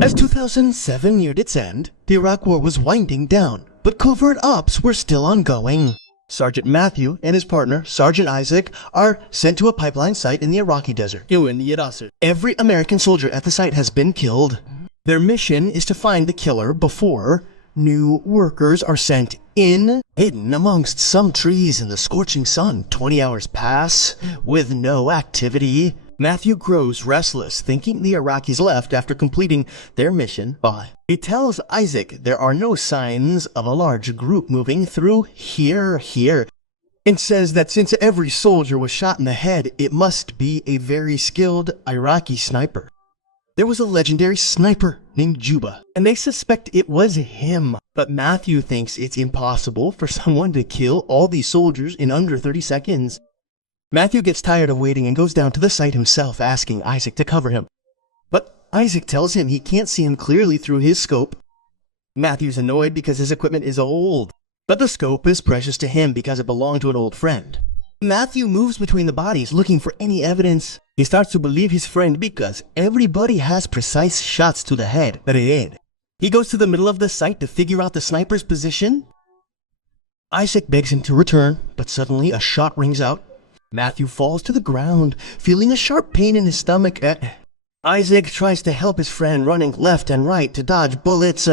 As 2007 neared its end, the Iraq War was winding down, but covert ops were still ongoing. Sergeant Matthew and his partner, Sergeant Isaac, are sent to a pipeline site in the Iraqi desert. Every American soldier at the site has been killed. Their mission is to find the killer before new workers are sent in. Hidden amongst some trees in the scorching sun, 20 hours pass with no activity. Matthew grows restless, thinking the Iraqis left after completing their mission. He tells Isaac there are no signs of a large group moving through here, and says that since every soldier was shot in the head, it must be a very skilled Iraqi sniper. There was a legendary sniper named Juba, and they suspect it was him. But Matthew thinks it's impossible for someone to kill all these soldiers in under 30 seconds. Matthew gets tired of waiting and goes down to the site himself, asking Isaac to cover him. But Isaac tells him he can't see him clearly through his scope. Matthew's annoyed because his equipment is old, but the scope is precious to him because it belonged to an old friend. Matthew moves between the bodies looking for any evidence. He starts to believe his friend because everybody has precise shots to the head that it did. He goes to the middle of the site to figure out the sniper's position. Isaac begs him to return, but suddenly a shot rings out. Matthew falls to the ground, feeling a sharp pain in his stomach. Isaac tries to help his friend, running left and right to dodge bullets,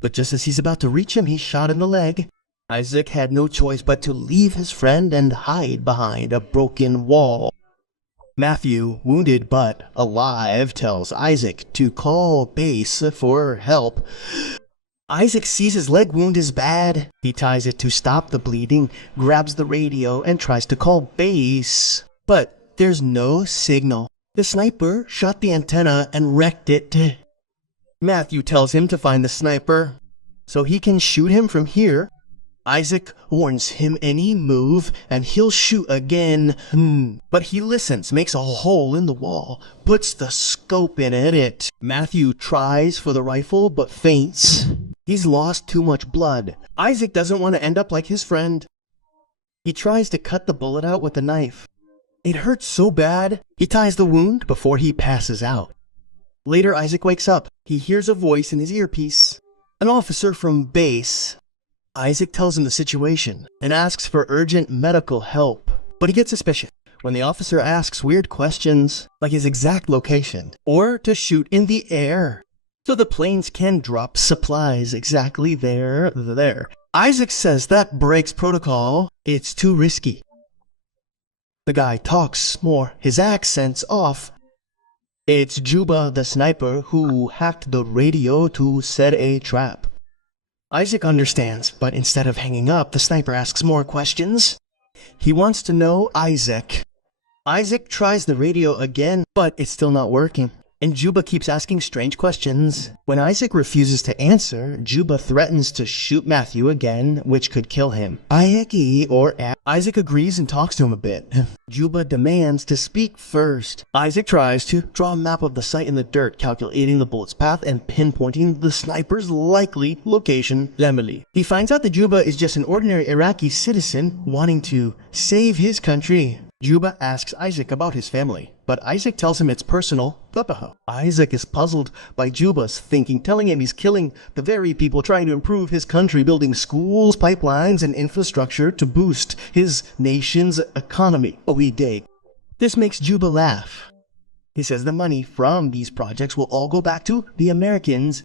but just as he's about to reach him, he's shot in the leg. Isaac had no choice but to leave his friend and hide behind a broken wall. Matthew, wounded but alive, tells Isaac to call base for help. Isaac sees his leg wound is bad. He ties it to stop the bleeding, grabs the radio, and tries to call base. But there's no signal. The sniper shot the antenna and wrecked it. Matthew tells him to find the sniper so he can shoot him from here. Isaac warns him any move and he'll shoot again. But he listens, makes a hole in the wall, puts the scope in it. Matthew tries for the rifle but faints. He's lost too much blood. Isaac doesn't want to end up like his friend. He tries to cut the bullet out with a knife. It hurts so bad, he ties the wound before he passes out. Later, Isaac wakes up. He hears a voice in his earpiece. An officer from base. Isaac tells him the situation and asks for urgent medical help, but he gets suspicious when the officer asks weird questions like his exact location or to shoot in the air so the planes can drop supplies exactly there. Isaac says that breaks protocol. It's too risky. The guy talks more, his accent's off. It's Juba the sniper who hacked the radio to set a trap. Isaac understands, but instead of hanging up, the sniper asks more questions. He wants to know Isaac. Isaac tries the radio again, but it's still not working. And Juba keeps asking strange questions. When Isaac refuses to answer, Juba threatens to shoot Matthew again, which could kill him. Isaac agrees and talks to him a bit. Juba demands to speak first. Isaac tries to draw a map of the site in the dirt, calculating the bullet's path and pinpointing the sniper's likely location. He finds out that Juba is just an ordinary Iraqi citizen wanting to save his country. Juba asks Isaac about his family, but Isaac tells him it's personal. Isaac is puzzled by Juba's thinking, telling him he's killing the very people trying to improve his country, building schools, pipelines, and infrastructure to boost his nation's economy. This makes Juba laugh. He says the money from these projects will all go back to the Americans.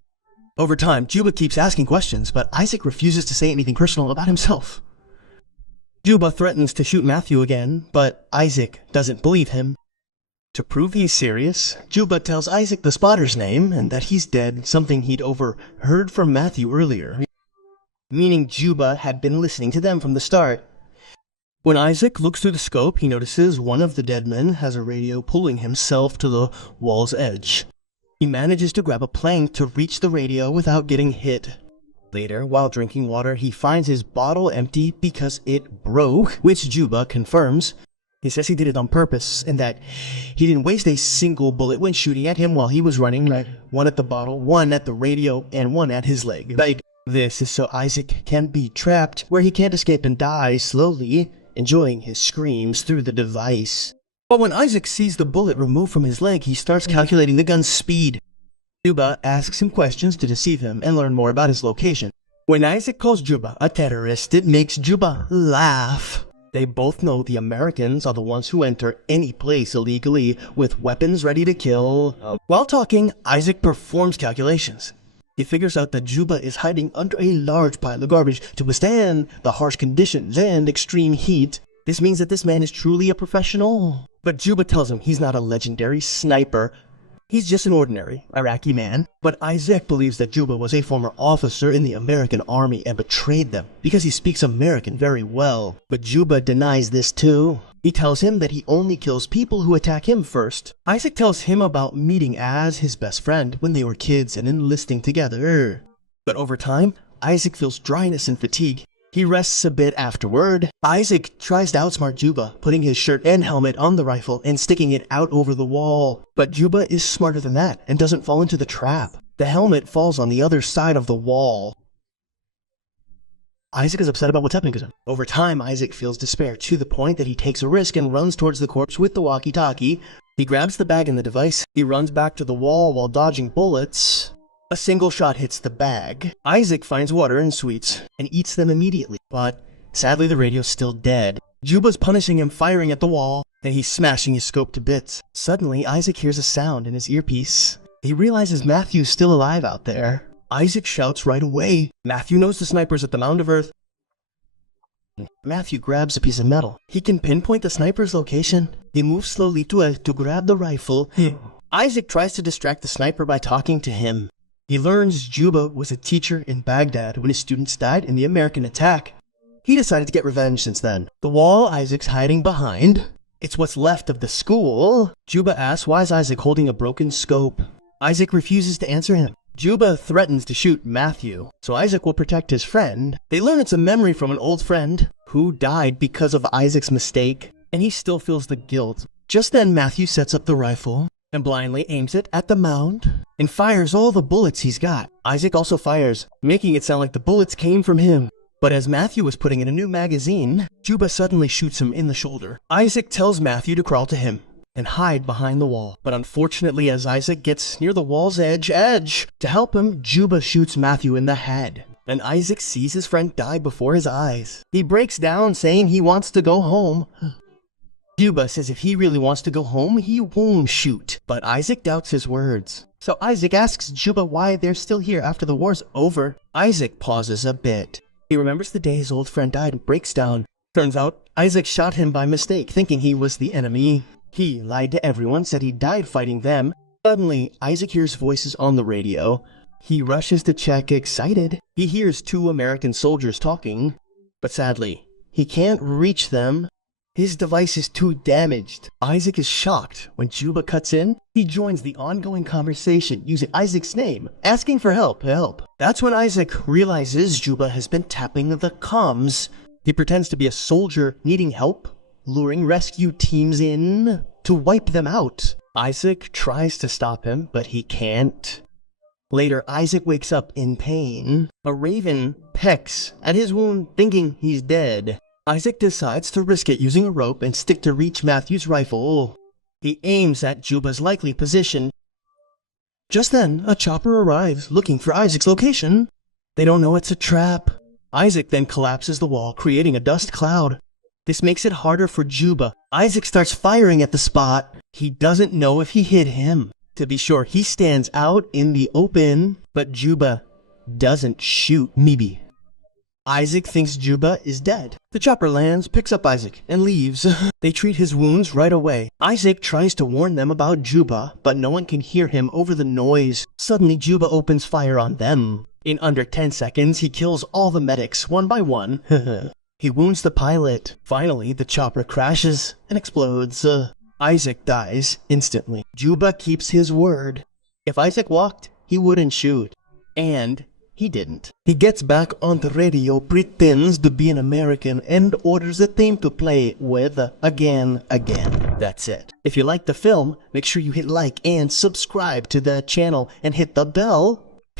Over time, Juba keeps asking questions, but Isaac refuses to say anything personal about himself. Juba threatens to shoot Matthew again, but Isaac doesn't believe him. To prove he's serious, Juba tells Isaac the spotter's name and that he's dead, something he'd overheard from Matthew earlier, meaning Juba had been listening to them from the start. When Isaac looks through the scope, he notices one of the dead men has a radio pulling himself to the wall's edge. He manages to grab a plank to reach the radio without getting hit. Later, while drinking water, he finds his bottle empty because it broke, which Juba confirms. He says he did it on purpose and that he didn't waste a single bullet when shooting at him while he was running, one at the bottle, one at the radio, and one at his leg. This is so Isaac can be trapped where he can't escape and die slowly, enjoying his screams through the device. But when Isaac sees the bullet removed from his leg, he starts calculating the gun's speed. Juba asks him questions to deceive him and learn more about his location. When Isaac calls Juba a terrorist, it makes Juba laugh. They both know the Americans are the ones who enter any place illegally with weapons ready to kill. While talking, Isaac performs calculations. He figures out that Juba is hiding under a large pile of garbage to withstand the harsh conditions and extreme heat. This means that this man is truly a professional. But Juba tells him he's not a legendary sniper. He's just an ordinary Iraqi man. But Isaac believes that Juba was a former officer in the American army and betrayed them because he speaks American very well. But Juba denies this too. He tells him that he only kills people who attack him first. Isaac tells him about meeting as his best friend when they were kids and enlisting together. But over time, Isaac feels dryness and fatigue. He rests a bit afterward. Isaac tries to outsmart Juba, putting his shirt and helmet on the rifle and sticking it out over the wall. But Juba is smarter than that and doesn't fall into the trap. The helmet falls on the other side of the wall. Isaac is upset about what's happening to him. Over time, Isaac feels despair to the point that he takes a risk and runs towards the corpse with the walkie-talkie. He grabs the bag and the device. He runs back to the wall while dodging bullets. A single shot hits the bag. Isaac finds water and sweets and eats them immediately. But sadly, the radio's still dead. Juba's punishing him, firing at the wall. Then he's smashing his scope to bits. Suddenly, Isaac hears a sound in his earpiece. He realizes Matthew's still alive out there. Isaac shouts right away. Matthew knows the sniper's at the mound of earth. Matthew grabs a piece of metal. He can pinpoint the sniper's location. He moves slowly to grab the rifle. Isaac tries to distract the sniper by talking to him. He learns Juba was a teacher in Baghdad when his students died in the American attack. He decided to get revenge since then. The wall Isaac's hiding behind. It's what's left of the school. Juba asks why is Isaac holding a broken scope. Isaac refuses to answer him. Juba threatens to shoot Matthew, so Isaac will protect his friend. They learn it's a memory from an old friend who died because of Isaac's mistake, and he still feels the guilt. Just then Matthew sets up the rifle and blindly aims it at the mound and fires all the bullets he's got. Isaac also fires, making it sound like the bullets came from him. But as Matthew was putting in a new magazine, Juba suddenly shoots him in the shoulder. Isaac tells Matthew to crawl to him and hide behind the wall. But unfortunately, as Isaac gets near the wall's edge, to help him, Juba shoots Matthew in the head. And Isaac sees his friend die before his eyes. He breaks down, saying he wants to go home. Juba says if he really wants to go home, he won't shoot. But Isaac doubts his words. So Isaac asks Juba why they're still here after the war's over. Isaac pauses a bit. He remembers the day his old friend died and breaks down. Turns out, Isaac shot him by mistake, thinking he was the enemy. He lied to everyone, said he died fighting them. Suddenly, Isaac hears voices on the radio. He rushes to check, excited. He hears 2 American soldiers talking. But sadly, he can't reach them. His device is too damaged. Isaac is shocked. When Juba cuts in, he joins the ongoing conversation using Isaac's name, asking for help. That's when Isaac realizes Juba has been tapping the comms. He pretends to be a soldier needing help, luring rescue teams in to wipe them out. Isaac tries to stop him, but he can't. Later, Isaac wakes up in pain. A raven pecks at his wound, thinking he's dead. Isaac decides to risk it using a rope and stick to reach Matthew's rifle. He aims at Juba's likely position. Just then, a chopper arrives looking for Isaac's location. They don't know it's a trap. Isaac then collapses the wall, creating a dust cloud. This makes it harder for Juba. Isaac starts firing at the spot. He doesn't know if he hit him. To be sure, he stands out in the open, but Juba doesn't shoot. Maybe. Isaac thinks Juba is dead. The chopper lands, picks up Isaac, and leaves. They treat his wounds right away. Isaac tries to warn them about Juba, but no one can hear him over the noise. Suddenly, Juba opens fire on them. In under 10 seconds, he kills all the medics, one by one. He wounds the pilot. Finally, the chopper crashes and explodes. Isaac dies instantly. Juba keeps his word. If Isaac walked, he wouldn't shoot. And he didn't. He gets back on the radio, pretends to be an American, and orders the theme to play with again. That's it. If you like the film, make sure you hit like and subscribe to the channel and hit the bell